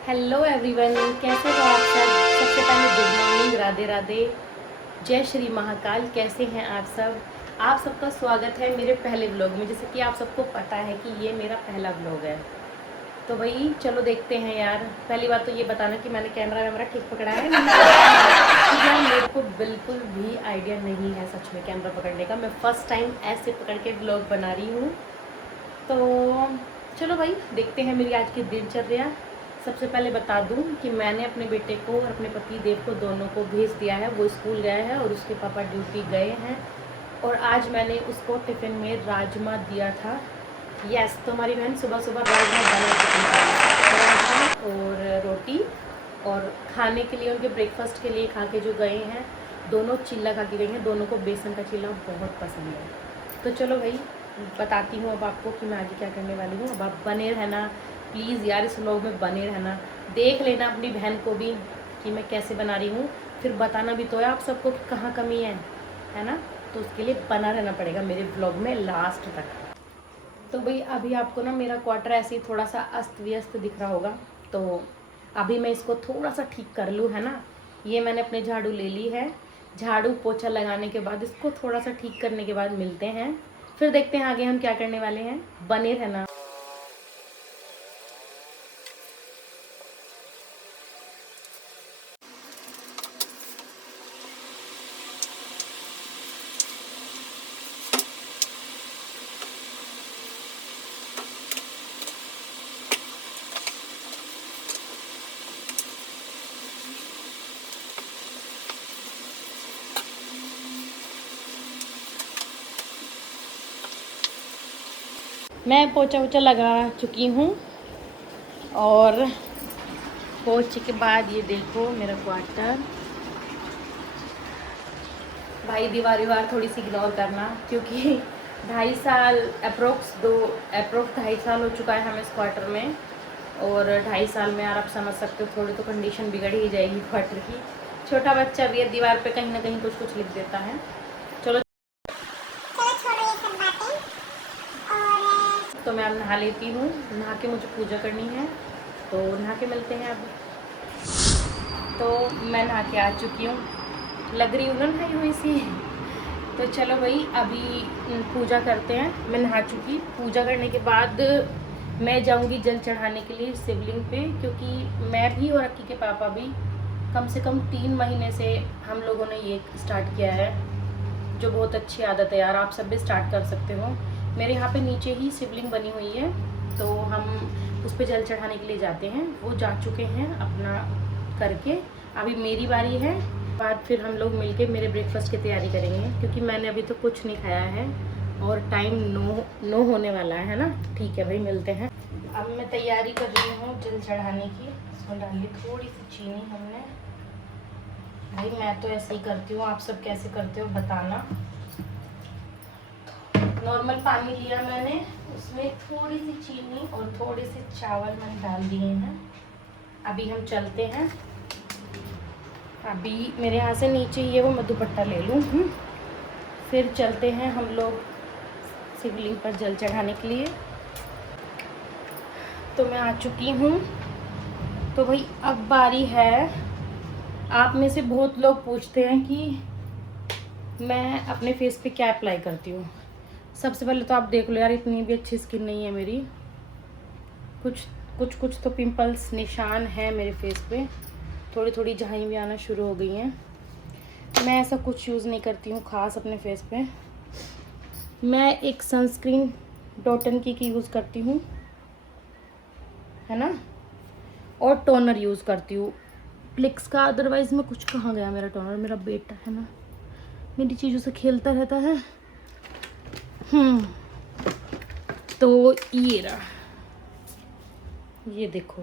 Hello everyone, कैसे हो आप सब। सबसे पहले गुड मॉर्निंग, राधे राधे, जय श्री महाकाल। कैसे हैं आप सब। आप सबका स्वागत है मेरे पहले ब्लॉग में। जैसे कि आप सबको पता है कि ये मेरा पहला ब्लॉग है, तो भाई चलो देखते हैं यार। पहली बात तो ये बताना कि मैंने कैमरा वैमरा ठीक पकड़ा है क्योंकि यार मेरे को बिल्कुल भी आइडिया नहीं है सच में कैमरा पकड़ने का। मैं फर्स्ट टाइम ऐसे पकड़ के ब्लॉग बना रही हूँ। तो चलो भाई देखते हैं मेरी आज की दिनचर्या। सबसे पहले बता दूं कि मैंने अपने बेटे को और अपने पति देव को दोनों को भेज दिया है। वो स्कूल गया है और उसके पापा ड्यूटी गए हैं। और आज मैंने उसको टिफ़िन में राजमा दिया था। यस, तो हमारी बहन सुबह सुबह राजमा बना चुकी थी, राजमा और रोटी। और खाने के लिए उनके ब्रेकफास्ट के लिए खा के जो गए हैं, दोनों चिल्ला खा के गई हैं। दोनों को बेसन का चिल्ला बहुत पसंद है। तो चलो भाई बताती हूँ अब आपको कि मैं आगे क्या करने वाली हूँ। अब आप बने रहना प्लीज़ यार, इस व्लॉग में बने रहना। देख लेना अपनी बहन को भी कि मैं कैसे बना रही हूँ, फिर बताना भी तो है आप सबको कि कहाँ कमी है ना। तो उसके लिए बना रहना पड़ेगा मेरे व्लॉग में लास्ट तक। तो भाई अभी आपको ना मेरा क्वार्टर ऐसे ही थोड़ा सा अस्त व्यस्त दिख रहा होगा, तो अभी मैं इसको थोड़ा सा ठीक कर लूँ, है ना। ये मैंने अपने झाड़ू ले ली है। झाड़ू पोछा लगाने के बाद इसको थोड़ा सा ठीक करने के बाद मिलते हैं, फिर देखते हैं आगे हम क्या करने वाले हैं। बने रहना। मैं पोछा वोछा लगा चुकी हूँ और पोछे के बाद ये देखो मेरा क्वार्टर। भाई दीवार थोड़ी सी इग्नोर करना, क्योंकि 2.5 साल अप्रोक्स 2.5 साल हो चुका है हमें इस क्वार्टर में। और 2.5 साल में यार आप समझ सकते हो थोड़ी तो कंडीशन बिगड़ ही जाएगी क्वार्टर की। छोटा बच्चा भी है, दीवार पे कहीं ना कहीं कुछ कुछ लिख देता है। चलो छोड़ो ये सब बातें। और तो मैं अब नहा लेती हूँ। नहा के मुझे पूजा करनी है, तो नहा के मिलते हैं अब। तो मैं नहा के आ चुकी हूँ, लग रही हूँ ना नहाई हुई सी। तो चलो भाई अभी पूजा करते हैं। मैं नहा चुकी, पूजा करने के बाद मैं जाऊंगी जल चढ़ाने के लिए शिवलिंग पे, क्योंकि मैं भी और अक्की के पापा भी कम से कम 3 महीने से हम लोगों ने ये स्टार्ट किया है, जो बहुत अच्छी आदत है यार। आप सब भी स्टार्ट कर सकते हो। मेरे यहाँ पे नीचे ही शिवलिंग बनी हुई है, तो हम उस पर जल चढ़ाने के लिए जाते हैं। वो जा चुके हैं अपना करके, अभी मेरी बारी है। बाद फिर हम लोग मिलके मेरे ब्रेकफास्ट की तैयारी करेंगे, क्योंकि मैंने अभी तो कुछ नहीं खाया है और टाइम 9 होने वाला है ना। ठीक है भाई, मिलते हैं। अब मैं तैयारी कर रही हूँ जल चढ़ाने की। इसमें डाली थोड़ी सी चीनी हमने। भाई मैं तो ऐसे ही करती हूँ, आप सब कैसे करते हो बताना। नॉर्मल पानी लिया मैंने, उसमें थोड़ी सी चीनी और थोड़े से चावल मैंने डाल दिए हैं। अभी हम चलते हैं। अभी मेरे यहाँ से नीचे ये वो मैं दुपट्टा ले लूँ, फिर चलते हैं हम लोग शिवलिंग पर जल चढ़ाने के लिए। तो मैं आ चुकी हूँ। तो भाई अब बारी है। आप में से बहुत लोग पूछते हैं कि मैं अपने फेस पे क्या अप्लाई करती हूँ। सबसे पहले तो आप देख लो यार, इतनी भी अच्छी स्किन नहीं है मेरी। कुछ तो पिंपल्स निशान है मेरे फेस पे, थोड़ी थोड़ी झाई भी आना शुरू हो गई हैं। मैं ऐसा कुछ यूज़ नहीं करती हूँ ख़ास अपने फेस पे। मैं एक सनस्क्रीन डॉटन की यूज़ करती हूँ, है ना, और टोनर यूज़ करती हूँ प्लिक्स का। अदरवाइज़ में कुछ कहाँ गया मेरा टोनर। मेरा बेटा है ना, मेरी चीज़ों से खेलता रहता है। तो ये रहा, ये देखो।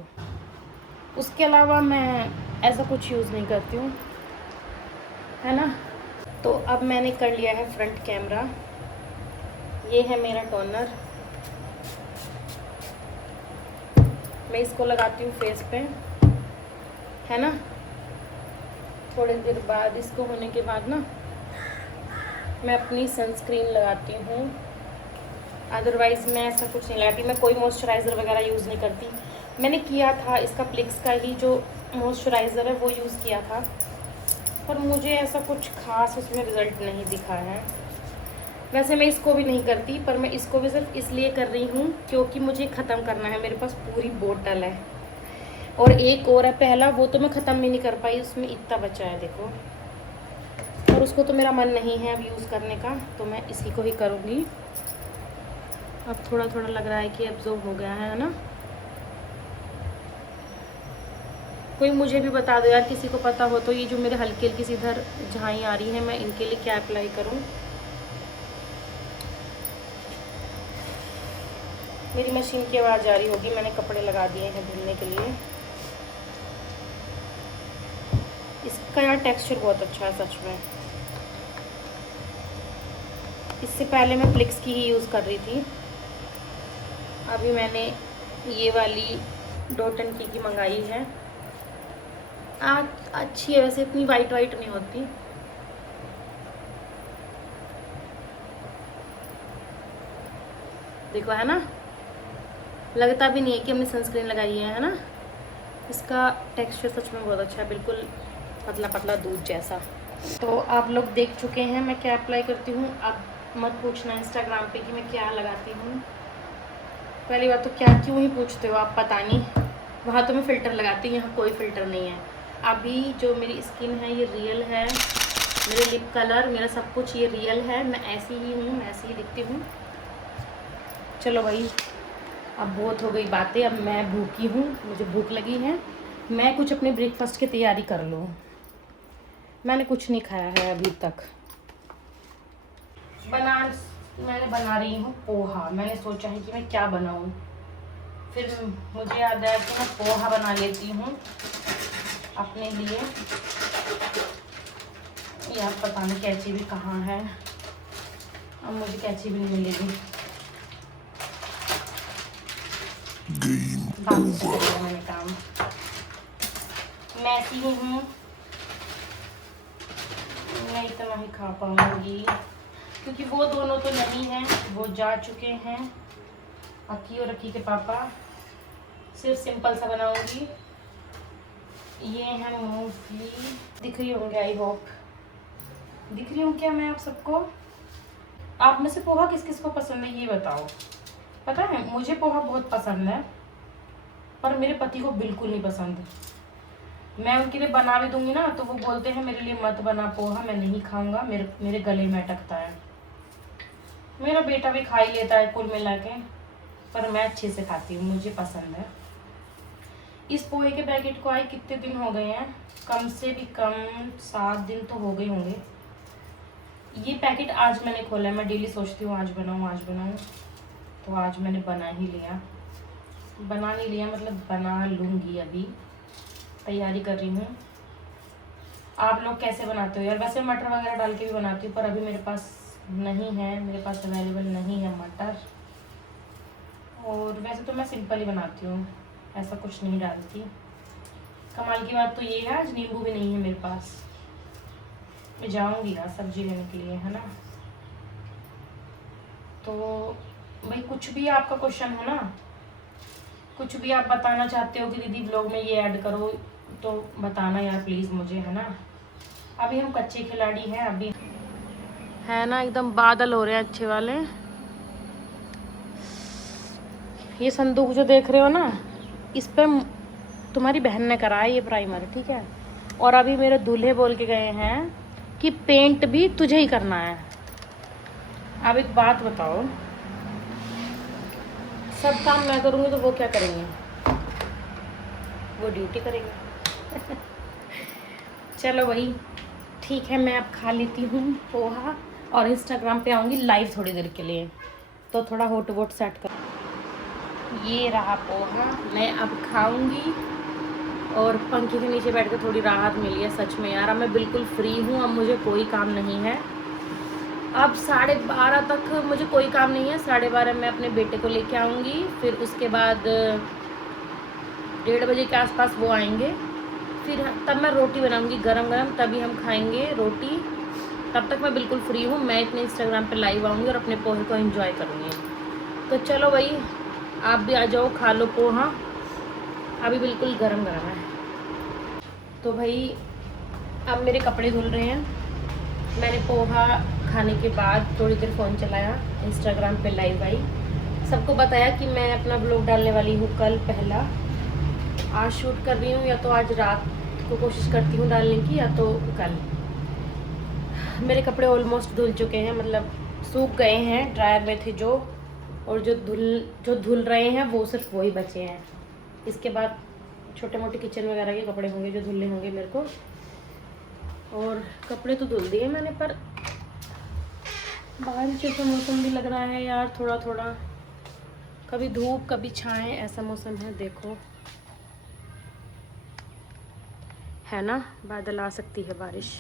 उसके अलावा मैं ऐसा कुछ यूज़ नहीं करती हूँ, है ना। तो अब मैंने कर लिया है फ्रंट कैमरा। ये है मेरा टोनर, मैं इसको लगाती हूँ फेस पे, है ना। थोड़ी देर बाद इसको होने के बाद ना मैं अपनी सनस्क्रीन लगाती हूँ। अदरवाइज़ मैं ऐसा कुछ नहीं लगाती। मैं कोई मॉइस्चराइज़र वगैरह यूज़ नहीं करती। मैंने किया था इसका प्लिक्स का ही जो मॉइस्चराइज़र है वो यूज़ किया था, पर मुझे ऐसा कुछ ख़ास उसमें रिज़ल्ट नहीं दिखा है। वैसे मैं इसको भी नहीं करती, पर मैं इसको भी सिर्फ इसलिए कर रही हूँ क्योंकि मुझे ख़त्म करना है। मेरे पास पूरी बोतल है और एक और है पहला, वो तो मैं ख़त्म भी नहीं कर पाई, उसमें इतना बचा है देखो। और उसको तो मेरा मन नहीं है अब यूज़ करने का, तो मैं इसी को ही करूँगी। अब थोड़ा थोड़ा लग रहा है कि एब्जॉर्ब हो गया है ना। कोई मुझे भी बता दो यार, किसी को पता हो तो, ये जो मेरे हल्की हल्की सी इधर झाई आ रही है, मैं इनके लिए क्या अप्लाई करूँ। मेरी मशीन की आवाज़ आ रही होगी, मैंने कपड़े लगा दिए हैं धुलने के लिए। इसका यार टेक्सचर बहुत अच्छा है सच में। इससे पहले मैं फ्लिक्स की ही यूज़ कर रही थी, अभी मैंने ये वाली डॉट एंड की मंगाई है। अच्छी है वैसे, इतनी वाइट वाइट नहीं होती। देखो है ना, लगता भी नहीं है कि हमने सनस्क्रीन लगाई है ना। इसका टेक्सचर सच में बहुत अच्छा है, बिल्कुल पतला पतला दूध जैसा। तो आप लोग देख चुके हैं मैं क्या अप्लाई करती हूँ। अब मत पूछना इंस्टाग्राम पे कि मैं क्या लगाती हूँ। पहली बात तो क्या क्यों ही पूछते हो आप, पता नहीं। वहाँ तो मैं फ़िल्टर लगाती हूँ, यहाँ कोई फ़िल्टर नहीं है। अभी जो मेरी स्किन है ये रियल है, मेरे लिप कलर मेरा सब कुछ ये रियल है। मैं ऐसी ही हूँ, मैं ऐसी ही दिखती हूँ। चलो भाई, अब बहुत हो गई बातें, अब मैं भूखी हूँ, मुझे भूख लगी है। मैं कुछ अपने ब्रेकफास्ट की तैयारी कर लूँ। मैंने कुछ नहीं खाया है अभी तक। मैंने बना रही हूँ पोहा। मैंने सोचा है कि मैं क्या बनाऊँ, फिर मुझे याद आया कि मैं पोहा बना लेती हूँ अपने लिए। यार पता नहीं कैंची भी कहाँ है, अब मुझे कैंची भी नहीं मिलेगी। मैंने काम मैं ऐसी ही हूँ, मैं इतना ही खा पाऊँगी क्योंकि वो दोनों तो नहीं हैं, वो जा चुके हैं, अक्की और अक्की के पापा। सिर्फ सिंपल सा बनाऊँगी। ये है मूंगफली, दिख रही होंगे आई होप, दिख रही हूँ क्या मैं आप सबको। आप में से पोहा किस किस को पसंद है ये बताओ। पता है मुझे पोहा बहुत पसंद है, पर मेरे पति को बिल्कुल नहीं पसंद। मैं उनके लिए बना भी दूंगी ना तो वो बोलते हैं मेरे लिए मत बना पोहा, मैं नहीं खाऊंगा, मेरे गले में अटकता है। मेरा बेटा भी खा ही लेता है कुल मिला के, पर मैं अच्छे से खाती हूँ, मुझे पसंद है। इस पोहे के पैकेट को आए कितने दिन हो गए हैं, कम से भी कम 7 दिन तो हो गए होंगे। ये पैकेट आज मैंने खोला है। मैं डेली सोचती हूँ आज बनाऊँ आज बनाऊँ, तो आज मैंने बना ही लिया। बना नहीं लिया मतलब बना लूँगी, अभी तैयारी कर रही हूँ। आप लोग कैसे बनाते हो यार। वैसे मटर वगैरह डाल के भी बनाती हूँ, पर अभी मेरे पास नहीं है, मेरे पास अवेलेबल नहीं है मटर। और वैसे तो मैं सिंपल ही बनाती हूँ, ऐसा कुछ नहीं डालती। कमाल की बात तो ये है आज नींबू भी नहीं है मेरे पास। मैं जाऊँगी यार सब्जी लेने के लिए, है ना। तो भाई कुछ भी आपका क्वेश्चन हो ना, कुछ भी आप बताना चाहते हो कि दीदी ब्लॉग में ये ऐड करो, तो बताना यार प्लीज़ मुझे, है ना। अभी हम कच्चे खिलाड़ी हैं अभी, है ना। एकदम बादल हो रहे हैं अच्छे वाले। ये संदूक जो देख रहे हो ना, इस पे तुम्हारी बहन ने करा है ये प्राइमर, ठीक है। और अभी मेरे दूल्हे बोल के गए हैं कि पेंट भी तुझे ही करना है। अब एक बात बताओ, सब काम मैं करूँगी तो वो क्या करेंगे, वो ड्यूटी करेंगे। चलो भाई ठीक है, मैं अब खा लेती हूँ पोहा और इंस्टाग्राम पे आऊँगी लाइव थोड़ी देर के लिए, तो थोड़ा हॉट वोट सेट कर। ये रहा पोहा, मैं अब खाऊँगी और पंखे के नीचे बैठ कर थोड़ी राहत मिली है सच में यार। अब मैं बिल्कुल फ्री हूँ, अब मुझे कोई काम नहीं है। अब 12:30 तक मुझे कोई काम नहीं है। 12:30 मैं अपने बेटे को लेके आऊँगी, फिर उसके बाद 1:30 बजे के आसपास वो आएंगे, फिर तब मैं रोटी बनाऊँगी गरम गरम, तभी हम खाएंगे रोटी। तब तक मैं बिल्कुल फ्री हूँ, मैं इतने इंस्टाग्राम पे लाइव आऊँगी और अपने पोहे को एंजॉय करूँगी। तो चलो भाई आप भी आ जाओ, खा लो पोहा अभी बिल्कुल गरम गरम है। तो भाई अब मेरे कपड़े धुल रहे हैं। मैंने पोहा खाने के बाद थोड़ी देर फ़ोन चलाया, इंस्टाग्राम पे लाइव आई, सबको बताया कि मैं अपना ब्लॉग डालने वाली हूँ कल पहला। आज शूट कर रही हूँ, या तो आज रात को कोशिश करती हूँ डालने की, या तो कल। मेरे कपड़े ऑलमोस्ट धुल चुके हैं, मतलब सूख गए हैं, ड्रायर में थे जो, और जो धुल रहे हैं वो सिर्फ वही बचे हैं। इसके बाद छोटे मोटे किचन वगैरह के कपड़े होंगे जो धुलने होंगे मेरे को। और कपड़े तो धुल दिए मैंने, पर बारिश जैसा मौसम भी लग रहा है यार, थोड़ा थोड़ा, कभी धूप कभी छाएं, ऐसा मौसम है। देखो है ना, बादल आ सकती है बारिश।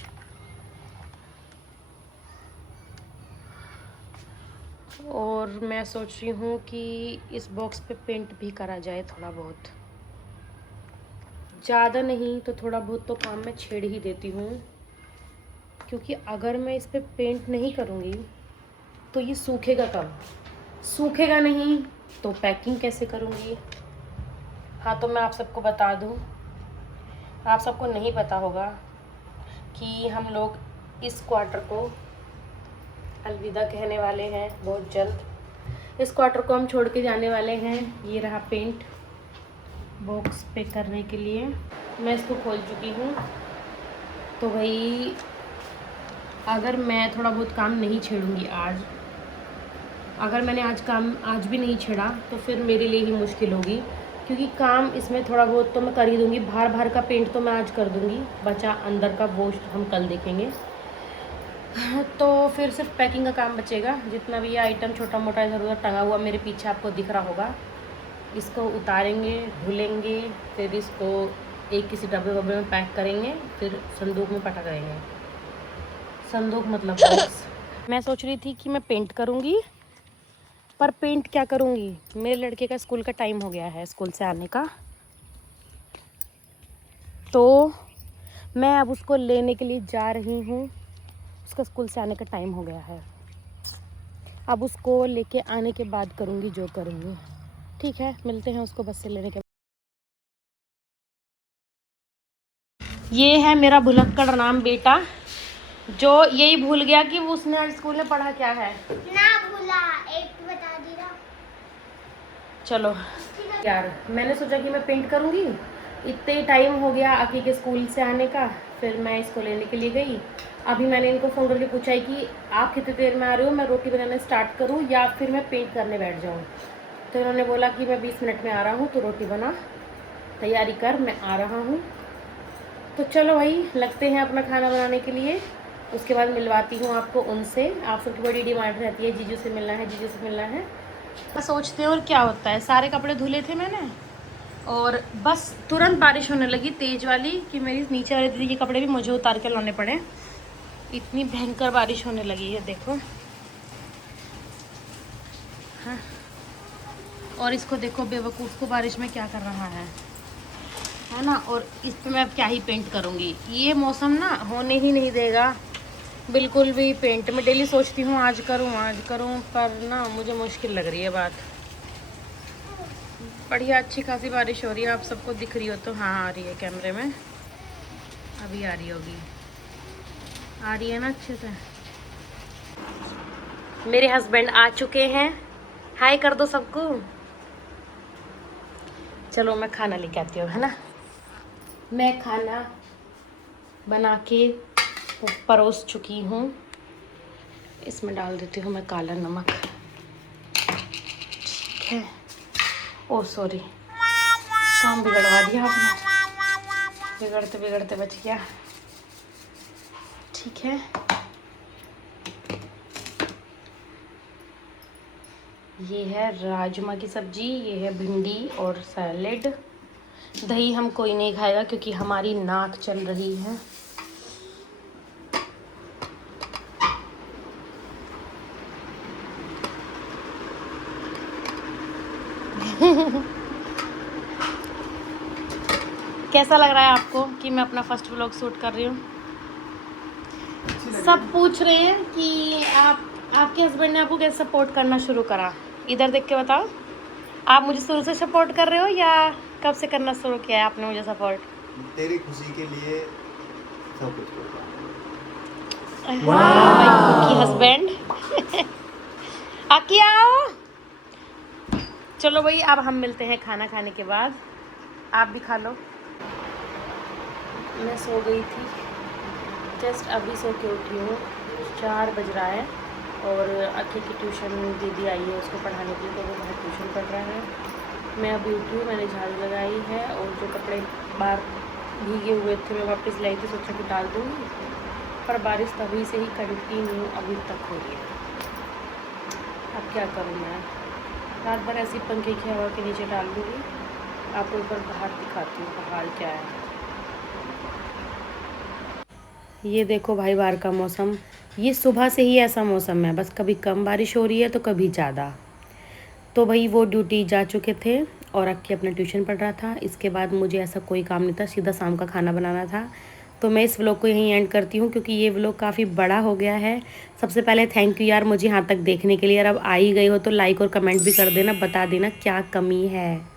और मैं सोच रही हूँ कि इस बॉक्स पे पेंट भी करा जाए थोड़ा बहुत, ज़्यादा नहीं तो थोड़ा बहुत तो काम मैं छेड़ ही देती हूँ, क्योंकि अगर मैं इस पे पेंट नहीं करूँगी तो ये सूखेगा कब, सूखेगा नहीं तो पैकिंग कैसे करूँगी। हाँ, तो मैं आप सबको बता दूँ, आप सबको नहीं पता होगा कि हम लोग इस क्वार्टर को अलविदा कहने वाले हैं बहुत जल्द। इस क्वार्टर को हम छोड़ के जाने वाले हैं। ये रहा पेंट बॉक्स पे करने के लिए, मैं इसको खोल चुकी हूँ। तो भाई अगर मैं थोड़ा बहुत काम नहीं छेड़ूंगी आज, अगर मैंने आज भी नहीं छेड़ा तो फिर मेरे लिए ही मुश्किल होगी, क्योंकि काम इसमें थोड़ा बहुत तो मैं कर ही दूँगी। बाहर का पेंट तो मैं आज कर दूँगी, बचा अंदर का वो हम कल देखेंगे। तो फिर सिर्फ पैकिंग का काम बचेगा। जितना भी ये आइटम छोटा मोटा इधर उधर टंगा हुआ मेरे पीछे आपको दिख रहा होगा, इसको उतारेंगे, धुलेंगे, फिर इसको एक किसी डब्बे वब्बे में पैक करेंगे, फिर संदूक में पटा करेंगे। संदूक मतलब बॉक्स। मैं सोच रही थी कि मैं पेंट करूँगी, पर पेंट क्या करूँगी, मेरे लड़के का स्कूल का टाइम हो गया है, स्कूल से आने का, तो मैं अब उसको लेने के लिए जा रही हूँ। उसका स्कूल से आने का टाइम हो गया है, अब उसको लेके आने के बाद करूँगी जो करूँगी। ठीक है, मिलते हैं उसको बस से लेने के बाद। ये है मेरा भुलक्कड़ नाम बेटा, जो यही भूल गया कि वो उसने आज स्कूल में पढ़ा क्या है ना, भूला एक बता दी ना। चलो यार, मैंने सोचा कि मैं पेंट करूँगी, इतने टाइम हो गया आकी के स्कूल से आने का, फिर मैं इसको लेने के लिए गई। अभी मैंने इनको फ़ोन करके पूछा है कि आप कितनी देर में आ रहे हो, मैं रोटी बनाना स्टार्ट करूँ या फिर मैं पेंट करने बैठ जाऊँ। तो इन्होंने बोला कि मैं 20 मिनट में आ रहा हूँ, तो रोटी बना, तैयारी कर, मैं आ रहा हूँ। तो चलो भाई, लगते हैं अपना खाना बनाने के लिए। उसके बाद मिलवाती हूँ आपको उनसे। आप सबकी बड़ी डिमांड रहती है जीजू से मिलना है, जीजू से मिलना है। मैं सोचते हैं और क्या होता है, सारे कपड़े धुले थे मैंने, और बस तुरंत बारिश होने लगी तेज़ वाली, कि मेरी नीचे वाले दीदी के कपड़े भी मुझे उतार के लाने पड़े, इतनी भयंकर बारिश होने लगी है, देखो। हाँ, और इसको देखो बेवकूफ़ को बारिश में क्या कर रहा है ना। और इस पे मैं अब क्या ही पेंट करूँगी, ये मौसम ना होने ही नहीं देगा बिल्कुल भी पेंट। मैं डेली सोचती हूँ आज करूँ, पर ना मुझे मुश्किल लग रही है बात। बढ़िया अच्छी खासी बारिश हो रही है, आप सबको दिख रही हो तो? हाँ, आ रही है कैमरे में, अभी आ रही होगी, आ रही है ना अच्छे से। मेरे हस्बैंड आ चुके हैं, हाय कर दो सबको। चलो मैं खाना लेके आती हूँ, है ना। मैं खाना बना के परोस चुकी हूँ, इसमें डाल देती हूँ मैं काला नमक। ठीक है, ओ सॉरी, काम बिगड़वा दिया आपने, बिगड़ते बिगड़ते बच गया। ठीक है, ये है राजमा की सब्जी, ये है भिंडी और सैलेड। दही हम कोई नहीं खाएगा क्योंकि हमारी नाक चल रही है। कैसा लग रहा है आपको कि मैं अपना फर्स्ट व्लॉग शूट कर रही हूँ? सब पूछ रहे हैं कि आपके हस्बैंड ने आपको कैसे सपोर्ट करना शुरू करा। इधर देख के बताओ, आप मुझे शुरू से सपोर्ट कर रहे हो या कब से करना शुरू किया है आपने मुझे सपोर्ट? तेरी खुशी के लिए सब कुछ करूँगा। My cookie husband. आकी आओ। चलो भाई अब हम मिलते हैं खाना खाने के बाद। आप भी खा लो। मैं सो गई थी, जस्ट अभी सो के उठी हूँ। 4 बज रहा है और अक्की की ट्यूशन दीदी आई है उसको पढ़ाने के लिए, तो वो बाहर ट्यूशन पढ़ रहा है। मैं अभी उठी हूँ, मैंने झाड़ू लगाई है और जो कपड़े बाहर भीगे हुए थे मैं वापस लाई थी, सोचा कि डाल दूँगी, पर बारिश तभी से ही कंटिन्यू अभी तक हो रही है। अब क्या करूँ मैं, रात भर ऐसी पंखे की हवा के नीचे डाल दूँगी। आपको ऊपर बाहर दिखाती हूँ बाहर क्या है। ये देखो भाई बाहर का मौसम, ये सुबह से ही ऐसा मौसम है, बस कभी कम बारिश हो रही है तो कभी ज़्यादा। तो भाई वो ड्यूटी जा चुके थे और अक्की अपना ट्यूशन पढ़ रहा था। इसके बाद मुझे ऐसा कोई काम नहीं था, सीधा शाम का खाना बनाना था। तो मैं इस व्लॉग को यहीं एंड करती हूँ क्योंकि ये व्लॉग काफ़ी बड़ा हो गया है। सबसे पहले थैंक यू यार मुझे यहाँ तक देखने के लिए। और अब आ ही गई हो तो लाइक और कमेंट भी कर देना, बता देना क्या कमी है।